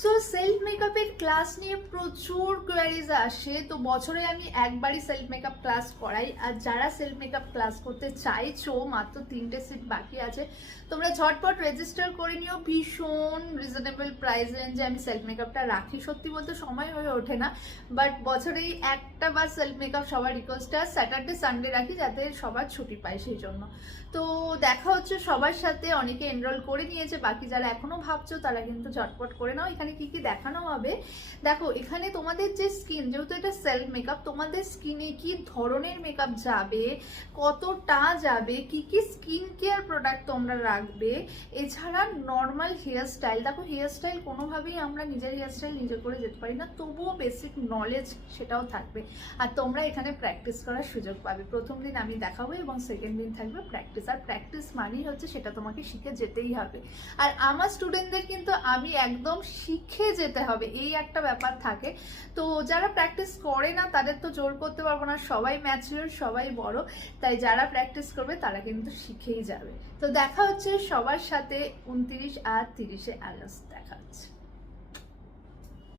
So self মেকআপের class নিয়ে প্রচুর কোয়ারিজ আসে। তো বছরে আমি একবারই সেলফ মেকআপ ক্লাস করাই। আর যারা সেলফ মেকআপ ক্লাস করতে চাইছো, মাত্র 3টে সিট বাকি আছে, তোমরা ঝটপট রেজিস্টার করে নিও। ভীষণ রিজনেবল প্রাইস রেঞ্জে আমি সেলফ মেকআপটা রাখি। সত্যি বলতে সময় হয়ে ওঠে না, বাট বছরেই একটা বার সেলফ মেকআপ সবার রিকোয়েস্টটা স্যাটারডে সানডে রাখি, যাতে সবার ছুটি পায় সেই জন্য। তো দেখা হচ্ছে সবার সাথে, অনেকে এনরোল করে নিয়েছে, বাকি যারা এখনো ভাবছো তারা কিন্তু ঝটপট করে নাও। এখানে কি কি দেখানো হবে দেখো। এখানে তোমাদের যে স্কিন, যেহেতু এটা সেলফ মেকআপ, তোমাদের স্কিনে কি ধরনের মেকআপ যাবে, কতটা যাবে, কি কি স্কিন কেয়ার প্রোডাক্ট তোমরা রাখবে, এছাড়া নর্মাল হেয়ার স্টাইল। দেখো হেয়ার স্টাইল কোনোভাবেই আমরা নিজের হেয়ার স্টাইল নিজে করে যেতে পারি না, তবুও বেসিক নলেজ সেটাও থাকবে। আর তোমরা এখানে প্র্যাকটিস করার সুযোগ পাবে। প্রথম দিন আমি দেখাবো এবং সেকেন্ড দিন থাকবে প্র্যাকটিস। আর প্র্যাকটিস মানেই হচ্ছে সেটা তোমাকে শিখে যেতেই হবে। আর আমার স্টুডেন্টদের কিন্তু আমি একদম শিখে যেতে হবে, এই একটা ব্যাপার থাকে। তো যারা প্র্যাকটিস করে না তাদের তো জোর করতে পারবো না, সবাই ম্যাচিওর, সবাই বড়। তাই যারা প্র্যাকটিস করবে তারা কিন্তু শিখেই যাবে। তো দেখা হচ্ছে সবার সাথে 29 আর 30শে আগস্ট দেখা হচ্ছে।